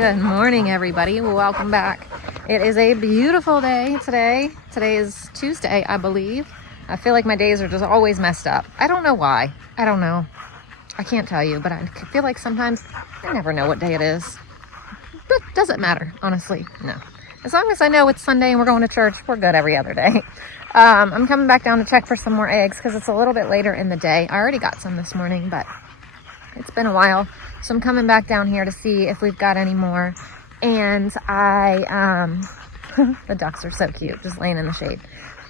Good morning, everybody. Welcome back. It is a beautiful day today. Today is Tuesday, I believe. I feel like my days are just always messed up. I don't know why. I don't know. I can't tell you, but I feel like sometimes I never know what day it is. But it doesn't matter, honestly. No. As long as I know it's Sunday and we're going to church, we're good every other day. I'm coming back down to check for some more eggs because it's a little bit later in the day. I already got some this morning, but it's been a while. So I'm coming back down here to see if we've got any more. And the ducks are so cute, just laying in the shade.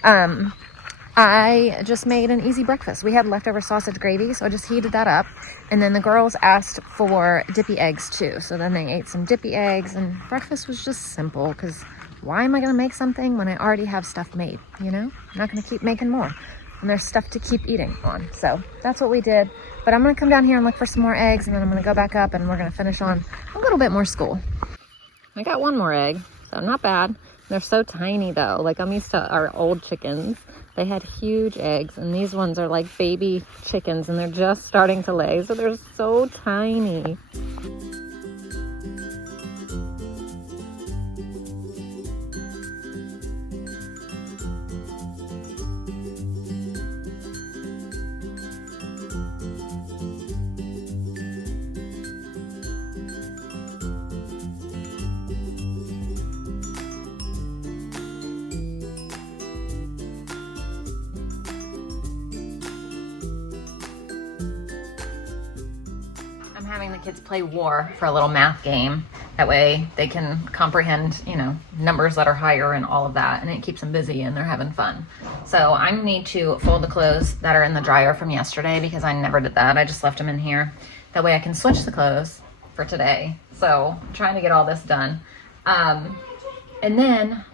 I just made an easy breakfast. We had leftover sausage gravy, so I just heated that up. And then the girls asked for dippy eggs too. So then they ate some dippy eggs, and breakfast was just simple because why am I going to make something when I already have stuff made, you know? I'm not going to keep making more. And there's stuff to keep eating on. So that's what we did. But I'm going to come down here and look for some more eggs, and then I'm going to go back up and we're going to finish on a little bit more school. I got one more egg, so not bad. They're so tiny though. Like, I'm used to our old chickens. They had huge eggs, and these ones are like baby chickens, and they're just starting to lay, so they're so tiny. Having the kids play war for a little math game. That way they can comprehend, you know, numbers that are higher and all of that, and it keeps them busy and they're having fun. So I need to fold the clothes that are in the dryer from yesterday because I never did that. I just left them in here. That way I can switch the clothes for today. So I'm trying to get all this done. And then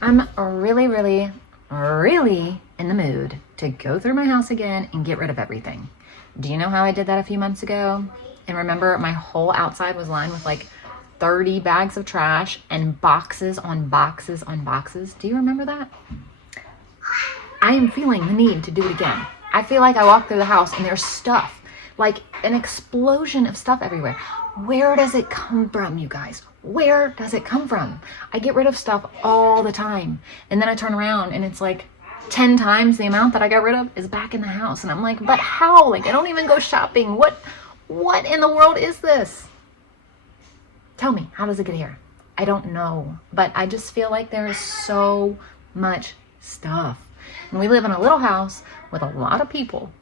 I'm really in the mood to go through my house again and get rid of everything. Do you know how I did that a few months ago? And remember, my whole outside was lined with like 30 bags of trash and boxes on boxes on boxes. Do you remember that? I am feeling the need to do it again. I feel like I walk through the house and there's stuff, like an explosion of stuff everywhere. Where does it come from, you guys? Where does it come from? I get rid of stuff all the time. And then I turn around and it's like 10 times the amount that I got rid of is back in the house. And I'm like, but how? Like, I don't even go shopping. What in the world is this? Tell me, how does it get here? I don't know, but I just feel like there is so much stuff. And we live in a little house with a lot of people,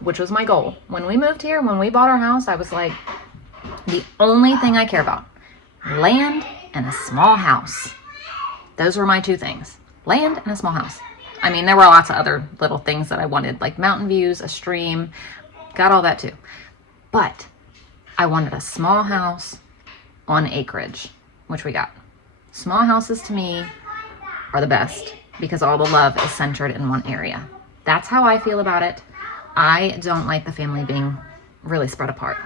which was my goal. When we moved here, when we bought our house, I was like, the only thing I care about, land and a small house. Those were my two things, land and a small house. I mean, there were lots of other little things that I wanted, like mountain views, a stream, got all that too. But I wanted a small house on acreage, which we got. Small houses to me are the best because all the love is centered in one area. That's how I feel about it. I don't like the family being really spread apart.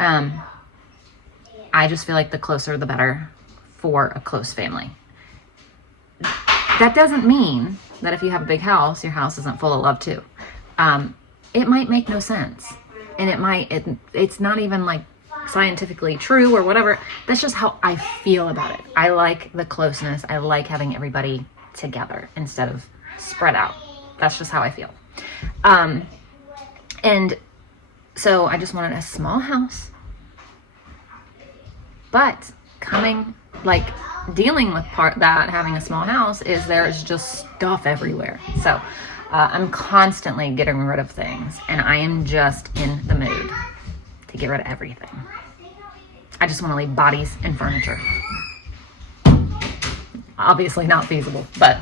I just feel like the closer the better for a close family. That doesn't mean that if you have a big house, your house isn't full of love too. It might make no sense. And it's not even like scientifically true or whatever. That's just how I feel about it. I like the closeness. I like having everybody together instead of spread out. That's just how I feel. And so I just wanted a small house, but dealing with having a small house is there's just stuff everywhere. So I'm constantly getting rid of things, and I am just in the mood to get rid of everything. I just want to leave bodies and furniture. Obviously not feasible, but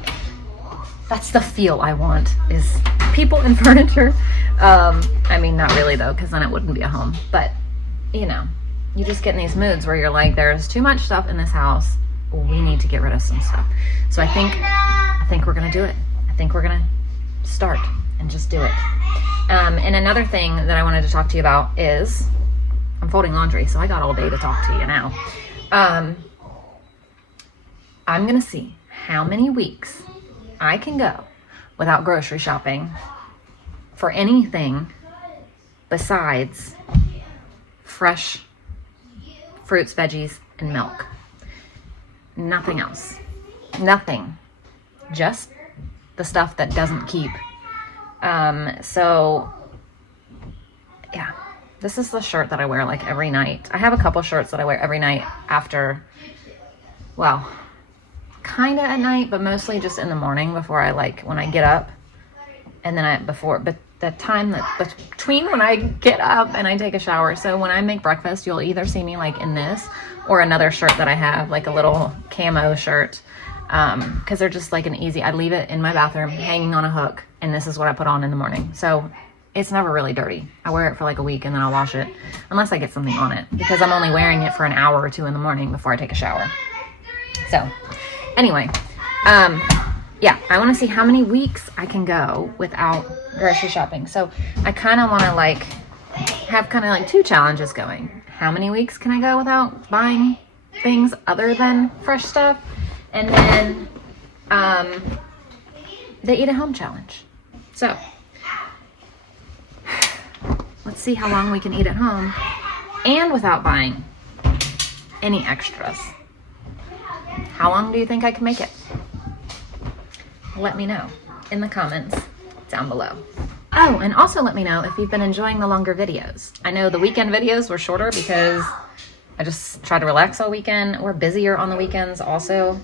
that's the feel I want, is people and furniture. I mean, not really though, because then it wouldn't be a home. But, you know, you just get in these moods where you're like, there's too much stuff in this house. We need to get rid of some stuff. So I think we're going to do it. I think we're going to start and just do it. And another thing that I wanted to talk to you about is, I'm folding laundry, so I got all day to talk to you now. I'm going to see how many weeks I can go without grocery shopping for anything besides fresh fruits, veggies, and milk. Nothing else. Nothing. Just the stuff that doesn't keep. So yeah, this is the shirt that I wear like every night. I have a couple shirts that I wear every night after, well, kind of at night, but mostly just in the morning before I when I get up, and then but the time that between when I get up and I take a shower. So when I make breakfast, you'll either see me like in this or another shirt that I have, like a little camo shirt, because they're just like an easy, I leave it in my bathroom hanging on a hook, and this is what I put on in the morning. So it's never really dirty. I wear it for like a week and then I'll wash it unless I get something on it, because I'm only wearing it for an hour or two in the morning before I take a shower. So anyway, yeah, I want to see how many weeks I can go without grocery shopping. So I kind of want to have kind of like two challenges going. How many weeks can I go without buying things other than fresh stuff? And then the eat at home challenge. So let's see how long we can eat at home and without buying any extras. How long do you think I can make it? Let me know in the comments down below. Oh, and also let me know if you've been enjoying the longer videos. I know the weekend videos were shorter because I just try to relax all weekend. We're busier on the weekends also.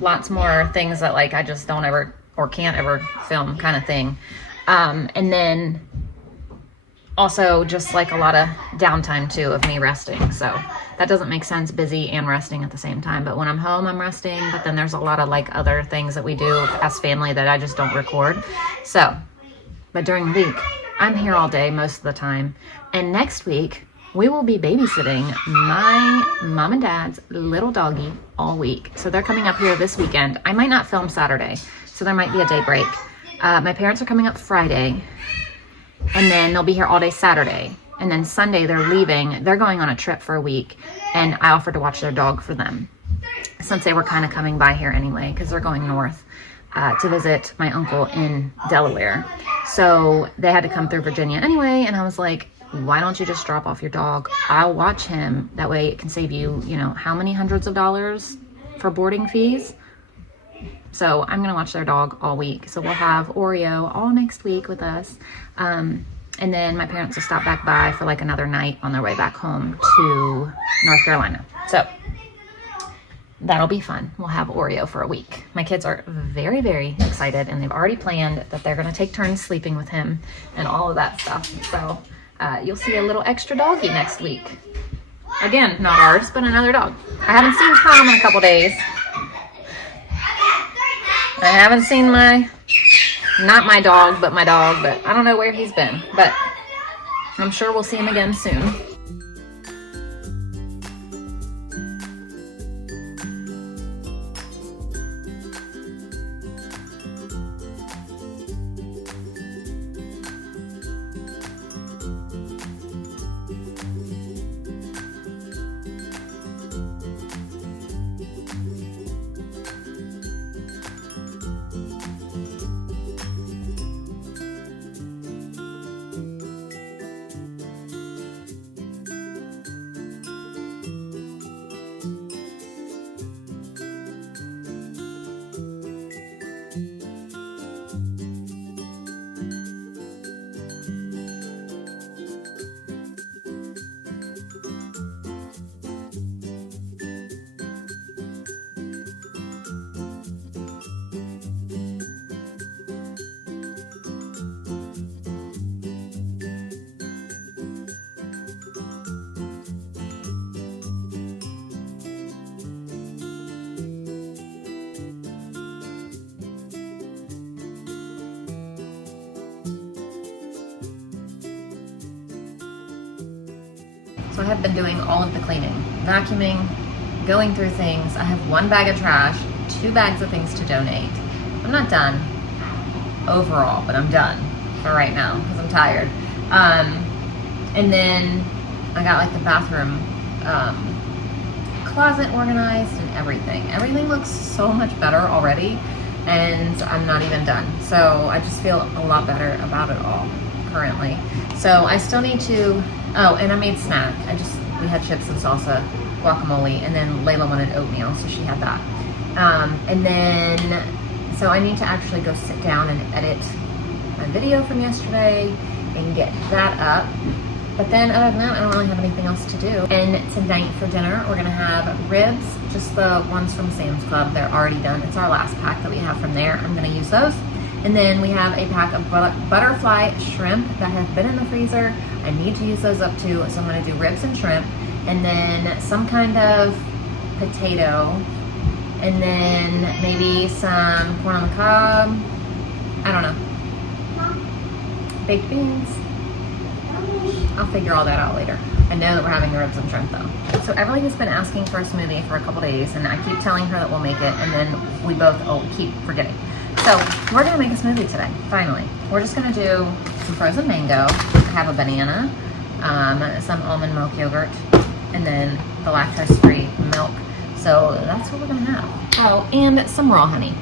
Lots more things that I just don't ever or can't ever film kind of thing. And then also just a lot of downtime too of me resting. So that doesn't make sense, busy and resting at the same time. But when I'm home, I'm resting. But then there's a lot of other things that we do as family that I just don't record. So, but during the week, I'm here all day most of the time. And next week, we will be babysitting my mom and dad's little doggy all week. So they're coming up here this weekend. I might not film Saturday, so there might be a day break. My parents are coming up Friday, and then they'll be here all day Saturday. And then Sunday they're leaving. They're going on a trip for a week, and I offered to watch their dog for them since they were kind of coming by here anyway, because they're going north to visit my uncle in Delaware. So they had to come through Virginia anyway, and I was like, why don't you just drop off your dog? I'll watch him. That way it can save you, how many hundreds of dollars for boarding fees? So I'm going to watch their dog all week. So we'll have Oreo all next week with us. And then my parents will stop back by for another night on their way back home to North Carolina. So that'll be fun. We'll have Oreo for a week. My kids are very, very excited, and they've already planned that they're going to take turns sleeping with him and all of that stuff. So you'll see a little extra doggy next week. Again, not ours, but another dog. I haven't seen Tom in a couple days. I haven't seen not my dog, but my dog, but I don't know where he's been, but I'm sure we'll see him again soon. So I have been doing all of the cleaning, vacuuming, going through things. I have 1 bag of trash, 2 bags of things to donate. I'm not done overall, but I'm done for right now because I'm tired. And then I got the bathroom closet organized and everything. Everything looks so much better already, and I'm not even done. So I just feel a lot better about it all currently. So I still need to, oh, and I made snack. We had chips and salsa guacamole, and then Layla wanted oatmeal, so she had that. And then, so I need to actually go sit down and edit my video from yesterday and get that up. But then other than that, I don't really have anything else to do. And tonight for dinner, we're gonna have ribs, just the ones from Sam's Club. They're already done. It's our last pack that we have from there. I'm gonna use those. And then we have a pack of butterfly shrimp that have been in the freezer. I need to use those up too, so I'm gonna do ribs and shrimp. And then some kind of potato. And then maybe some corn on the cob. I don't know. Baked beans. I'll figure all that out later. I know that we're having the ribs and shrimp though. So Everly has been asking for a smoothie for a couple days, and I keep telling her that we'll make it, and then we both keep forgetting. So we're gonna make a smoothie today, finally. We're just gonna do some frozen mango, have a banana, some almond milk yogurt, and then the lactose-free milk. So that's what we're gonna have. Oh, and some raw honey.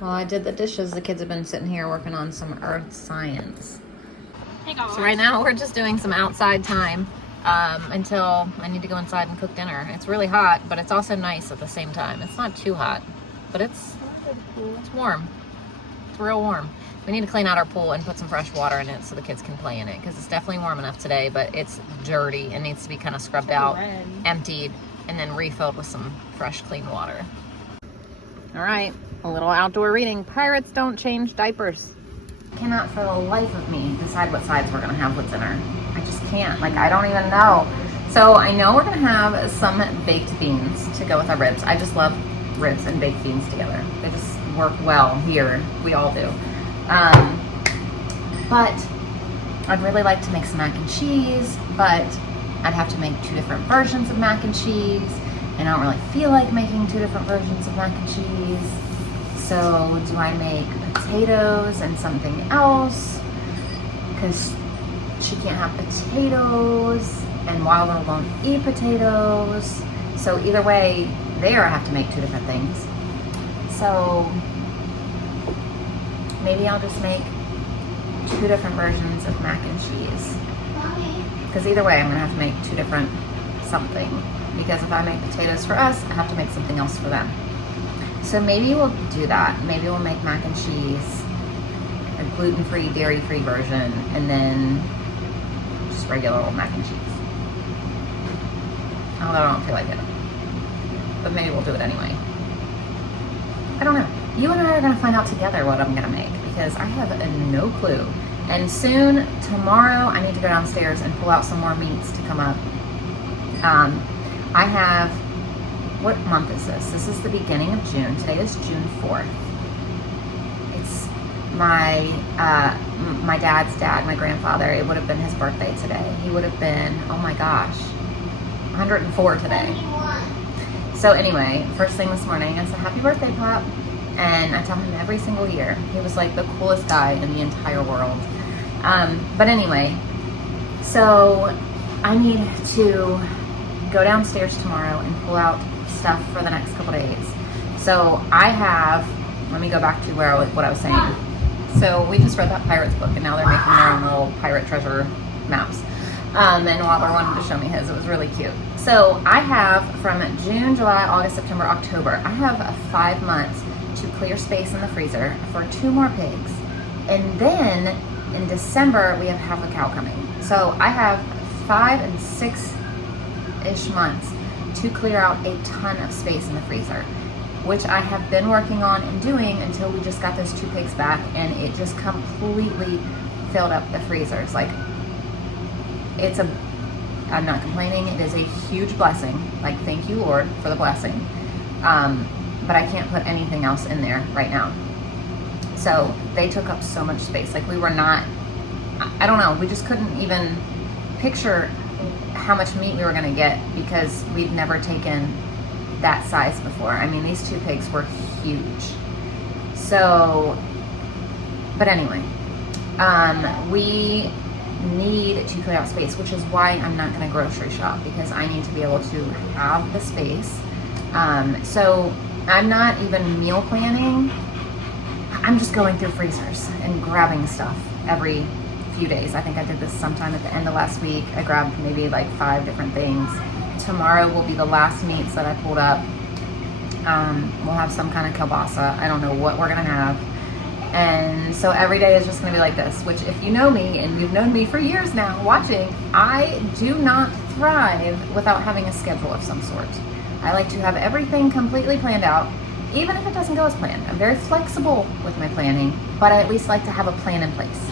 Well, I did the dishes. The kids have been sitting here working on some earth science. Hey guys. So right now we're just doing some outside time until I need to go inside and cook dinner. It's really hot, but it's also nice at the same time. It's not too hot, but it's warm. It's real warm. We need to clean out our pool and put some fresh water in it so the kids can play in it, because it's definitely warm enough today, but it's dirty and needs to be kind of scrubbed out, emptied, and then refilled with some fresh, clean water. All right. A little outdoor reading. Pirates don't change diapers. I cannot for the life of me decide what sides we're gonna have with dinner. I just can't. Like, I don't even know. So I know we're gonna have some baked beans to go with our ribs. I just love ribs and baked beans together. They just work well here. We all do. But I'd really like to make some mac and cheese, but I'd have to make 2 different versions of mac and cheese, and I don't really feel like making 2 different versions of mac and cheese. So do I make potatoes and something else? Because she can't have potatoes and Wilder won't eat potatoes. So either way, there I have to make 2 different things. So maybe I'll just make 2 different versions of mac and cheese. Because either way, I'm gonna have to make 2 different something. Because if I make potatoes for us, I have to make something else for them. So maybe we'll do that. Maybe we'll make mac and cheese, a gluten-free, dairy-free version, and then just regular old mac and cheese. Although I don't feel like it. But maybe we'll do it anyway. I don't know. You and I are gonna find out together what I'm gonna make, because I have no clue. And soon, tomorrow, I need to go downstairs and pull out some more meats to come up. I have, what month is this? This is the beginning of June. Today is June 4th. It's my dad's dad, my grandfather. It would have been his birthday today. He would have been, oh my gosh, 104 today. So anyway, first thing this morning, I said, happy birthday, Pop. And I tell him every single year. He was like the coolest guy in the entire world. But anyway, so I need to go downstairs tomorrow and pull out stuff for the next couple days. So I have, let me go back to what I was saying. So we just read that Pirates book, and now they're making their own little pirate treasure maps. And Wilbur wanted to show me his. It was really cute. So I have from June, July, August, September, October, I have 5 months to clear space in the freezer for 2 more pigs. And then in December, we have half a cow coming. So I have 5 and 6-ish months to clear out a ton of space in the freezer, which I have been working on and doing until we just got those 2 pigs back, and it just completely filled up the freezers. Like, I'm not complaining, it is a huge blessing. Like, thank you, Lord, for the blessing. But I can't put anything else in there right now. So they took up so much space. Like, we were not, I don't know, we just couldn't even picture how much meat we were gonna get because we'd never taken that size before. I mean, these 2 pigs were huge. So, but anyway, we need to clear out space, which is why I'm not going to grocery shop, because I need to be able to have the space. So I'm not even meal planning. I'm just going through freezers and grabbing stuff every few days. I think I did this sometime at the end of last week. I grabbed maybe like 5 different things. Tomorrow will be the last meats that I pulled up. We'll have some kind of kielbasa. I don't know what we're going to have. And so every day is just going to be like this, which if you know me, and you've known me for years now watching, I do not thrive without having a schedule of some sort. I like to have everything completely planned out, even if it doesn't go as planned. I'm very flexible with my planning, but I at least like to have a plan in place.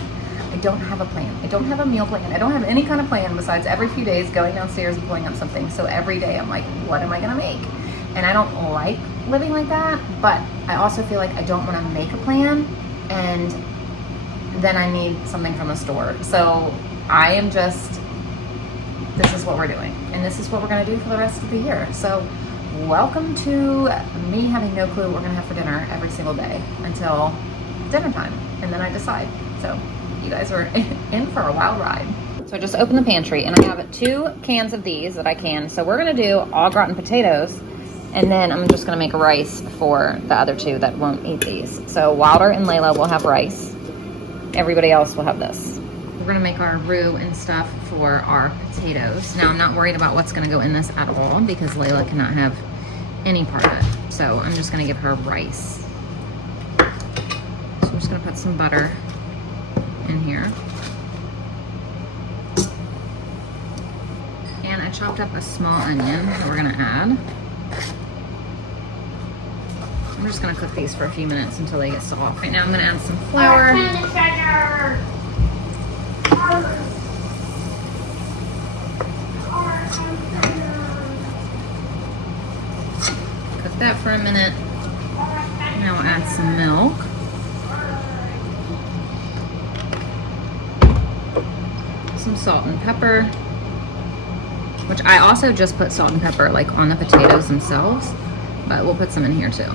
I don't have a plan. I don't have a meal plan. I don't have any kind of plan besides every few days going downstairs and pulling up something. So every day I'm like, what am I going to make? And I don't like living like that, but I also feel like I don't want to make a plan and then I need something from the store. So I am just, this is what we're doing. And this is what we're going to do for the rest of the year. So welcome to me having no clue what we're going to have for dinner every single day until dinner time. And then I decide. So you guys are in for a wild ride. So I just opened the pantry and I have 2 cans of these that I can. So we're going to do au gratin potatoes. And then I'm just going to make rice for the other 2 that won't eat these. So Wilder and Layla will have rice. Everybody else will have this. We're going to make our roux and stuff for our potatoes. Now, I'm not worried about what's going to go in this at all because Layla cannot have any part of it. So I'm just going to give her rice. So I'm just going to put some butter in here. And I chopped up a small onion that we're going to add. I'm just going to cook these for a few minutes until they get soft. Right now I'm going to add some flour. Cook that for a minute. Now we'll add some milk. Some salt and pepper, which I also just put salt and pepper like on the potatoes themselves, but we'll put some in here too.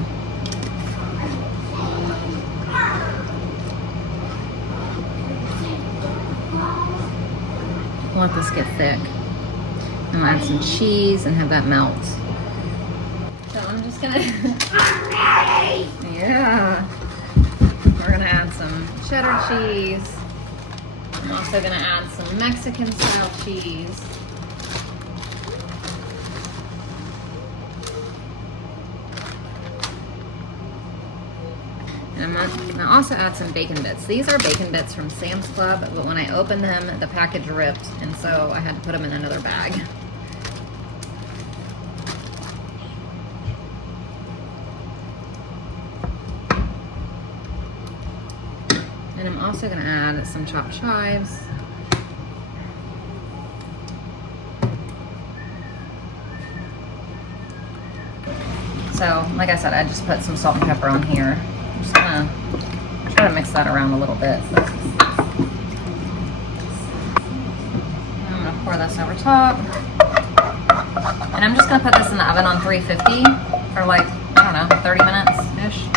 We'll let this get thick. And we'll add some cheese and have that melt. So I'm just gonna, yeah. We're gonna add some cheddar cheese. I'm also gonna add some Mexican style cheese. And I'm gonna also add some bacon bits. These are bacon bits from Sam's Club, but when I opened them, the package ripped, and so I had to put them in another bag. And I'm also gonna add some chopped chives. So, like I said, I just put some salt and pepper on here. I'm just gonna try to mix that around a little bit. I'm gonna pour this over top. And I'm just gonna put this in the oven on 350 for like, I don't know, 30 minutes-ish.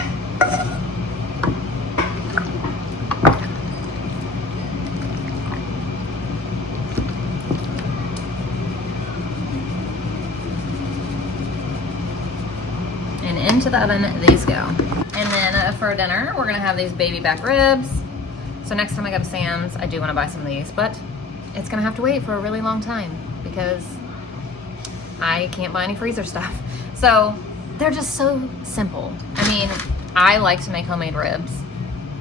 And into the oven these go. And then for dinner, we're gonna have these baby back ribs. So next time I go to Sam's, I do wanna buy some of these, but it's gonna have to wait for a really long time because I can't buy any freezer stuff. So they're just so simple. I mean, I like to make homemade ribs.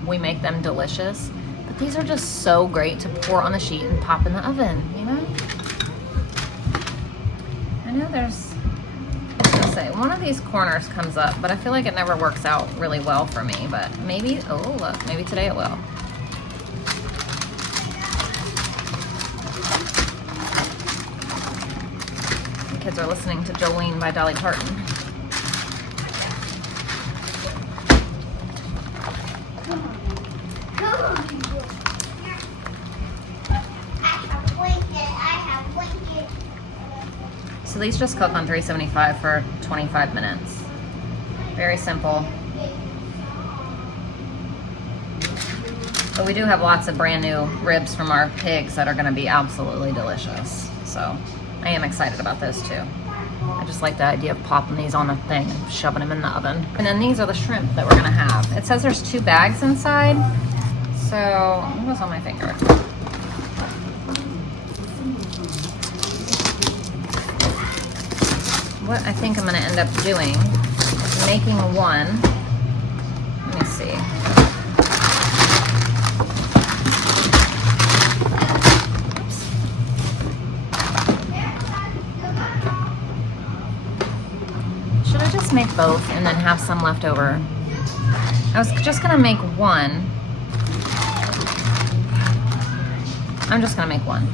We make them delicious, but these are just so great to pour on the sheet and pop in the oven, you know? I know there's, let's say, one of these corners comes up, but I feel like it never works out really well for me, but maybe, oh look, maybe today it will. The kids are listening to Jolene by Dolly Parton. So these just cook on 375 for 25 minutes. Very simple. But we do have lots of brand new ribs from our pigs that are gonna be absolutely delicious. So I am excited about those too. I just like the idea of popping these on a thing and shoving them in the oven. And then these are the shrimp that we're gonna have. It says there's 2 bags inside. So, what's on my finger? What I think I'm gonna end up doing is making one. Let me see. Should I just make both and then have some left over? I was just gonna make one. I'm just gonna make one.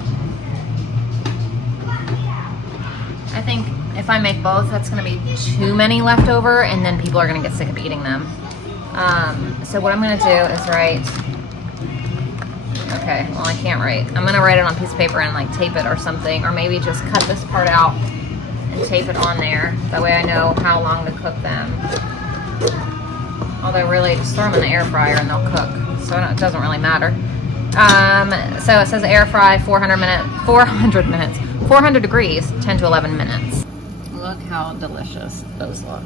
I think if I make both, that's gonna be too many left over and then people are gonna get sick of eating them. So what I'm gonna do is write, okay, well I can't write. I'm gonna write it on a piece of paper and like tape it or something, or maybe just cut this part out and tape it on there. That way I know how long to cook them. Although really, just throw them in the air fryer and they'll cook. So it doesn't really matter. So it says air fry 400 degrees, 10 to 11 minutes. Look how delicious those look.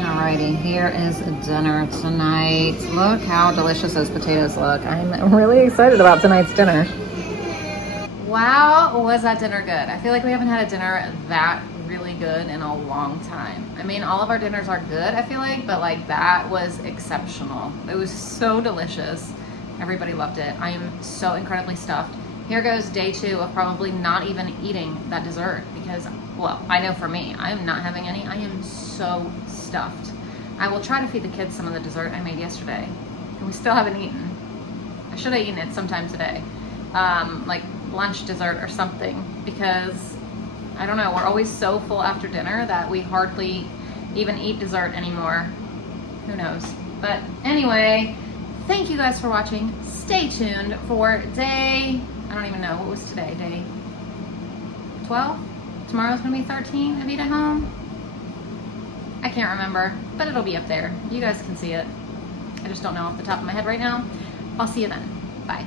Alrighty, here is dinner tonight. Look how delicious those potatoes look. I'm really excited about tonight's dinner. Wow, was that dinner good? I feel like we haven't had a dinner that really good in a long time. I mean, all of our dinners are good, I feel like, but like that was exceptional. It was so delicious. Everybody loved it. I am so incredibly stuffed. Here goes day 2 of probably not even eating that dessert because, well, I know for me, I am not having any. I am so stuffed. I will try to feed the kids some of the dessert I made yesterday, and we still haven't eaten. I should have eaten it sometime today, like lunch dessert or something, because I don't know, we're always so full after dinner that we hardly even eat dessert anymore. Who knows? But anyway, thank you guys for watching. Stay tuned for day, I don't even know, what was today? Day 12? Tomorrow's gonna be 13 of Eat at Home? I can't remember, but it'll be up there. You guys can see it. I just don't know off the top of my head right now. I'll see you then. Bye.